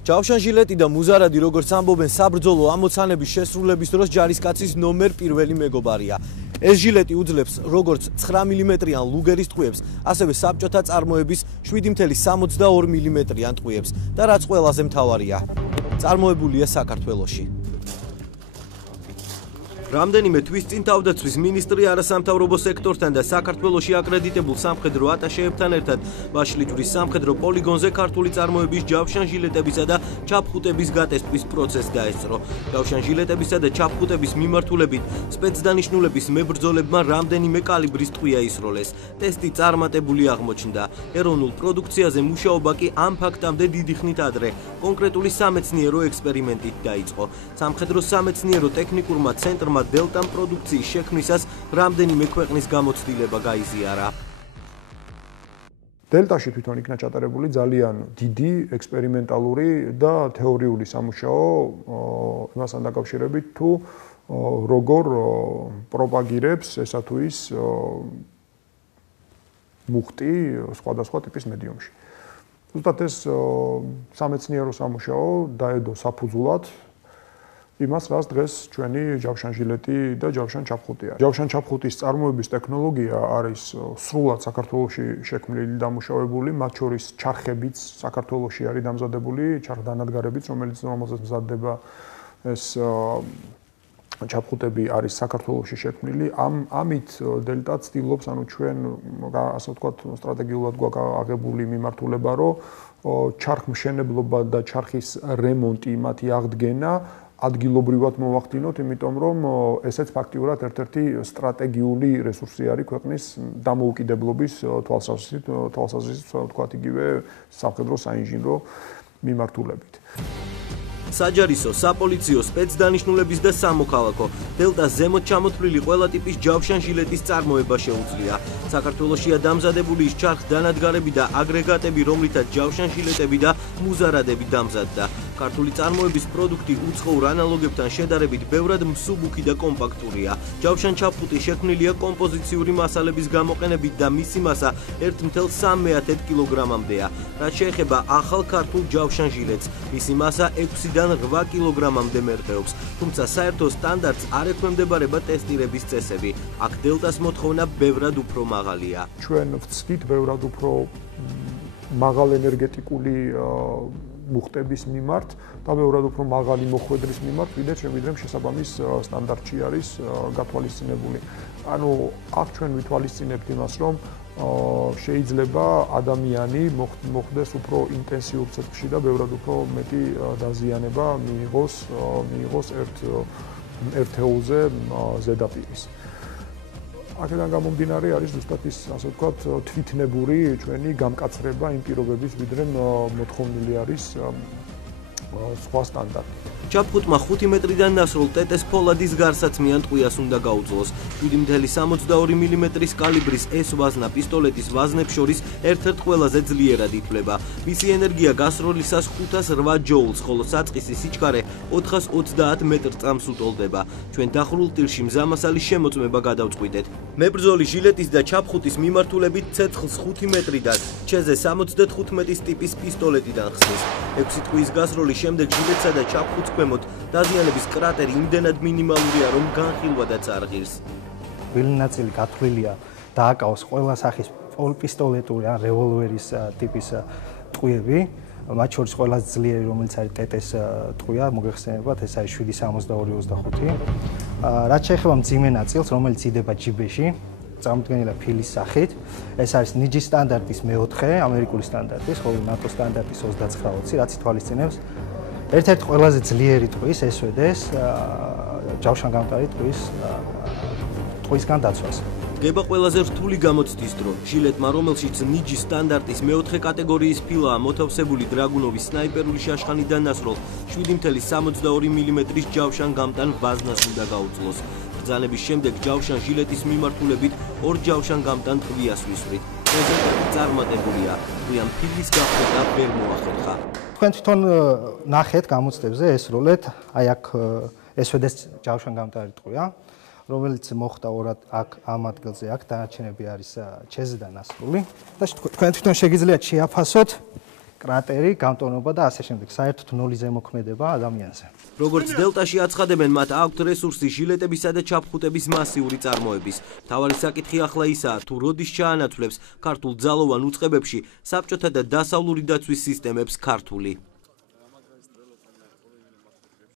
ჯავშანჟილეტი და მუზარადი, როგორც ამბობენ, საბრძოლო ამოცანების შესრულების დროს ჯარისკაცის ნომერ პირველი მეგობარია. ეს ჟილეტი უძლებს როგორც 9 მმ-იან ლუგერის ტყვიებს, ასევე საბჭოთა წარმოების 7.62 მმ-იან ტყვიებს და რაც ყველაზე მთავარია, წარმოებულია საქართველოში. რამდენიმე თვის წინ თავდაცვის მინისტრი არასამთავრობო სექტორთან და საქართველოში აკრედიტებულ სამხედრო ატაშეებთან ერთად ვაშლიჯვრის სამხედრო პოლიგონზე ქართული წარმოების ჯავშანჟილეტებისა და ჩაფხუტების გატესტვის პროცესი დაესწრო. ჯავშანჟილეტებისა და ჩაფხუტების მიმართულებით სპეცდანიშნულების მებრძოლებმა რამდენიმე კალიბრის ტყვია ისროლეს. ტესტი წარმატებული აღმოჩნდა. ეროვნულ პროდუქციაზე მუშაობა კი ამ ფაქტამდე დიდი ხნით ადრე კონკრეტული სამეცნიერო ექსპერიმენტით დაიწყო. სამხედრო სამეცნიერო ტექნიკურმა ცენტრმა დელტამ პროდუქციის შექმნისას რამდენიმე ქვეყნის გამოცდილება გაიზიარა. დელტაში თვითონ იქნა ჩატარებული ძალიან დიდი ექსპერიმენტალური და თეორიული სამუშაო იმასთან დაკავშირებით თუ როგორ პროპაგირებს ესა თუ ის მუხტი სხვადასხვა ტიპის მედიუმში. ზუსტად ეს სამეცნიერო სამუშაო დაედო საფუძვლად იმას, რაც დღეს ჩვენი ჯავშანჟილეტი და ჯავშანჩაფხუტია. ჯავშანჩაფხუტის წარმოების ტექნოლოგია არის სრულად საქართველოში შექმნილი და დამუშავებული, მათ შორის ჩარხებიც საქართველოში არის დამზადებული, ჩარხდანადგარებიც, რომელზეც მზადდება ეს ჩაფხუტები არის საქართველოში შექმნილი. ამით დელტა ცდილობს, ანუ ჩვენ ასე ვთქვათ, სტრატეგიულად გვაქვს აღებული მიმართულება, რომ ჩარხმშენებლობა და ჩარხის რემონტი, მათი აღდგენა ადგილობრივად მოვახდინოთ, იმიტომ რომ ესეც ფაქტიურად ერთ-ერთი სტრატეგიული რესურსი არის ქვეყნის დამოუკიდებლობის თვალსაზრისით, ვთქვათ, იგივე სამხედრო საინჟინრო მიმართულებით. საჯარისო, საპოლიციო, სპეცდანიშნულების და სამოქალაქო დელტა ზემოთ ჩამოთვლილი ყველა ტიპის ჯავშანჟილეტის წარმოება შეუძლია. საქართველოშია დამზადებული ის ჩარხდანადგარები და აგრეგატები, რომლითაც ჯავშანჟილეტები და მუზარადები დამზადდა. ქართული წარმოების პროდუქტი უცხოურ ანალოგებთან შედარებით ბევრად მსუბუქი და კომპაქტურია. ჯავშანჩაფხუტი შექმნილია კომპოზიციური მასალების გამოყენებით და მისი მასა 1,3 კილოგრამამდეა. რაც შეეხება ახალ ქართულ ჯავშანჟილეტს, მისი მასა 6-დან 8 კილოგრამამდე მერყეობს, თუმცა საერთო სტანდარტს არ ექვემდებარება ტესტირების წესები. აქ დელტას მოთხოვნა ბევრად უფრო მაღალია. ჩვენ ვცდით ბევრად უფრო მაღალ ენერგეტიკული მუხტების მიმართ და ბევრად უფრო მაღალი მოხვედრის მიმართ, ვიდრე შესაბამის სტანდარტში არის გათვალისწინებული. ანუ აქ ჩვენ ვითვალისწინებთ იმას, რომ შეიძლება ადამიანი მოხდეს უფრო ინტენსიურ ცეცხლში და ბევრად უფრო მეტი დაზიანება მიიღოს ერთეულზე ზედაპირის. აქედან გამომდინარე არის ზუსტად ის, ასე ვთქვათ, თვითნებური ჩვენი გამკაცრება იმ პირობების, ვიდრე მოთხოვნილი არის სხვა სტანდარტი. ჩაფხუტმა 5 მეტრიდან ნასროლ ტეტეს ფოლადის გარსაცმიან ტყვიას უნდა გაუძლოს. 7,62 მმ-ის კალიბრის ეს ვაზნა პისტოლეტის ვაზნებს შორის ერთ-ერთ ყველაზე ძლიერად ითვლება. მისი ენერგია გასროლისას 508 ჯოულს, ხოლო საწყისი სიჩქარე 430 მეტრ-წამს უტოლდება. ჩვენ დახურულ ტილში მზამასალის შემოწმება გადავწყვიტეთ. მებრძოლი ჟილეტის და ჩაფხუტის მიმართულებით ცეცხლს 5 მეტრიდან, ჩეზე 75 ტიპის პისტოლეტიდან ხსნის. 6 ტყუის გასროლის შემდეგ ჟილეტსა და ჩაფხუტს ქვემოთ დაზიანების კრატერი იმდენად მინიმალურია, რომ განხილვადაც არ ღირს. Ვილი ნაწილი გათვლილია დააკავოს ყველა სახის პოლპისტოლეტური ან რევოლვერის ტიპის ტყვიები, მათ შორის ყველაზე ძლიერი, რომელიც არის ტეტეს ტყვია, მოგეხსენებათ, ეს არის 7,62-25. რაც შეეხება მძიმე ნაწილს, რომელიც იდება ჯიბეში, წარმოდგენილია ფილის სახით, ეს არის ნიჯის სტანდარტის მე-4, ამერიკული სტანდარტის, ხოლო ნატო სტანდარტის 29-20, რაც ითვალისწინებს ერთ-ერთი ყველაზე ძლიერი ტყვის SVD-ს ჯავშანგამტარი ტყვისგან დაცვას. დგება ყველაზე რთული გამოცდის დრო. ჟილეტმა, რომელშიც ნიჯის სტანდარტის მე-4 კატეგორიის ფილაა მოთავსებული დრაგუნოვის სნაიპერული შაშხანიდან ნასროლ 7,62 მმ-ის ჯავშანგამტან ვაზნას უნდა გაუძლოს. ბრძანების შემდეგ ჯავშან ჟილეტის მიმართულებით ორ ჯავშანგამტან ტყვიას ვისვრით. რეზულტატი წარმატებულია. ტყვიამ ფილის გახდა ვერ მოახერხა. თქვენ თვითონ ნახეთ გამოცდებზე ესროლეთ, აი აქ SVD-ს ჯავშანგამტარი ტყვია, რომელიც მოხდა ორად აქ ამ ადგილზე, აქ დანარჩენები არის ჩეზიდან ასრული და თქვენ თვითონ შეგიძლიათ შეაფასოთ კრატერი, გამტონობა და ასე შემდეგ. საერთოდ ნოლის ზემოქმედება ადამიანზე. როგორც დელტაში აცხადებენ, მათ აქვთ რესურსი ჟილეტებისა და ჩაფხუტების მასიური წარმოების. მთავარი საკითხი ახლა ისაა, თუ როდის ჩაანაცვლებს ქართულ ძალოვან უწყებებში საბჭოთა და დასავლური დაცვის სისტემებს ქართული.